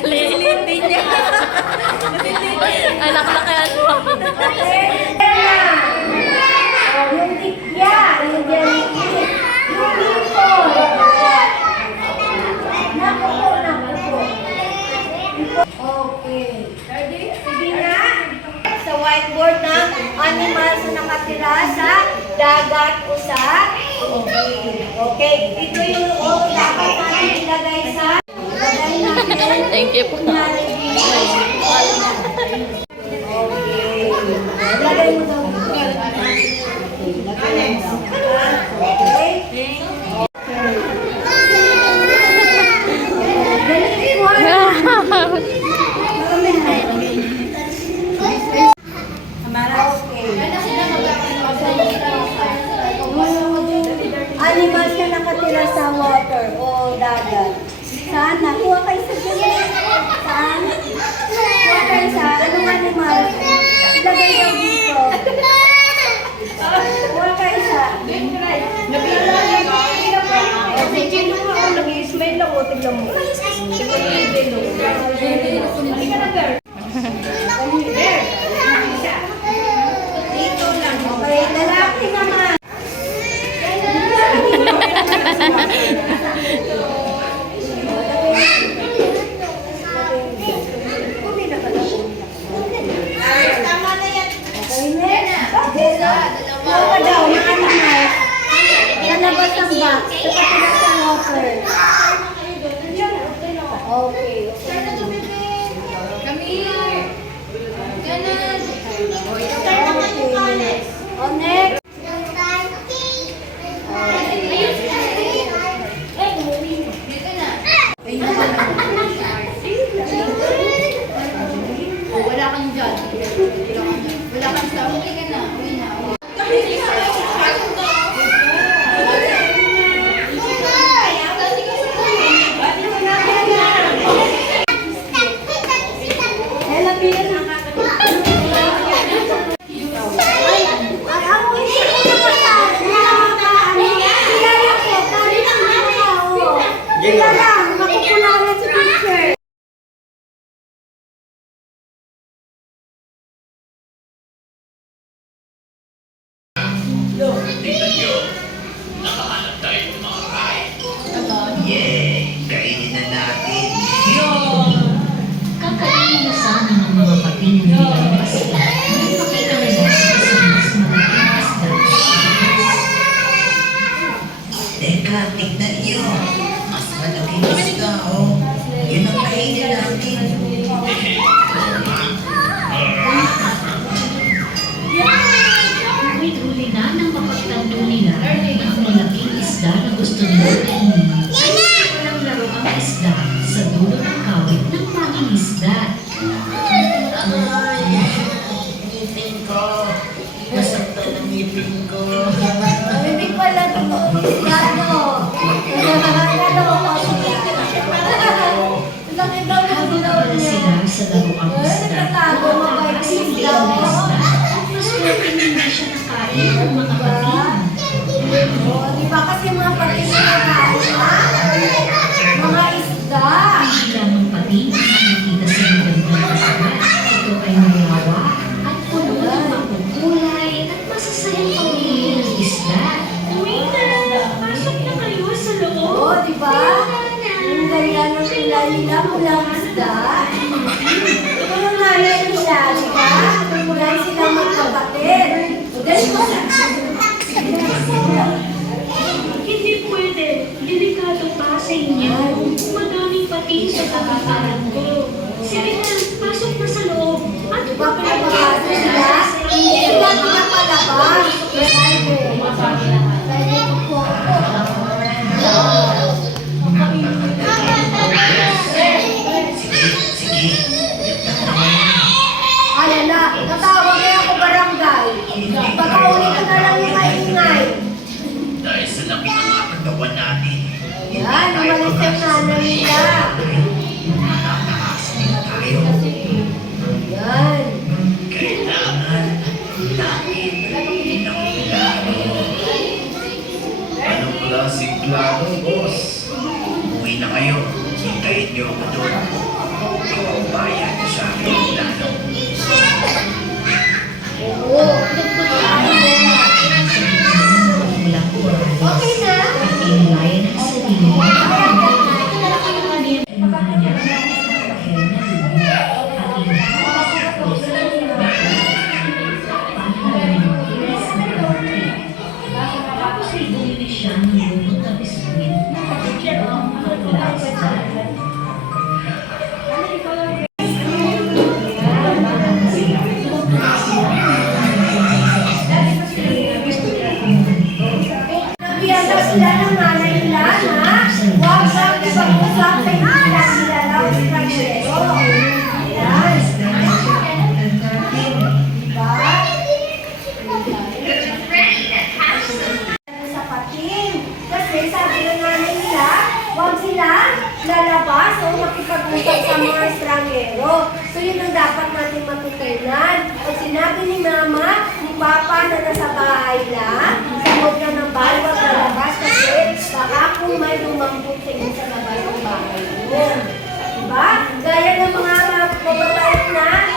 Nalilindi niya. Anak na kaya po. Okay. Sige. Sa whiteboard na animals na nakatira sa dagat o okay. Okay. Ito yung oh, dapat natin ilagay sa ilagay natin. Thank you po. Kunyari dito. Okay. Ilagay mo daw. Ilagay mo daw. Okay. Dali mo. Animals na nakatira sa water o dagat. Saan? Nakuha kayo sa dyan. Saan? Kuha kayo sa anong animal? Ilagay daw dito. Kuha kayo sa... Nga ako nag-i-smile lang o, tignan mo. Tignan mo yung Chino. Halika na, girl. Dito lang. Okay, lalaki naman. Tama na yan. Okay, Bakit? Kuha ka daw ng animal. Lalabas ang box. Nakatira sa water. Okay. Okay. Oh, next. Wala kang dyan. Wala kang sa Uwi ka na. Uwi na. Ella, pila na. Ay, ay, ako hindi ko naman sa ano, kilala ko, kahit ang mga tao. Kilala, makukularan sa teacher. Tingnan nyo, nakahanap tayo ng mga kain. Yay! Kainin na natin. Kakainin na sana ng mga pating hindi ang Di ba? Yung ganda ng kulay nila, pulang isda. Ito yung nanay nila, di ba? Yan sila magkapatid. Ganito. Hindi pwede. Delikado pa sa inyo. Madaming pating sa kapataran ko. Sige na, pasok na sa loob. At Di ba pinapakasa sila? Hindi sila pinapalabas. Katawan natin, Yan, umalis yung nanay nila. natatakas din tayo. Yan. Kailangan natin ng plano. Anong klaseng plano, boss? Umuwi na kayo. Hintayin niyo ako doon. Bayan sa plano. Oo. yun ang dapat natin matutunan. Pag sinabi ni mama, ni papa na nasa bahay lang, sa loob na ng bahay, wag na labas kasi baka kung may lumambot sa sa labas ng bahay mo. Diba? Gaya ng mga babae na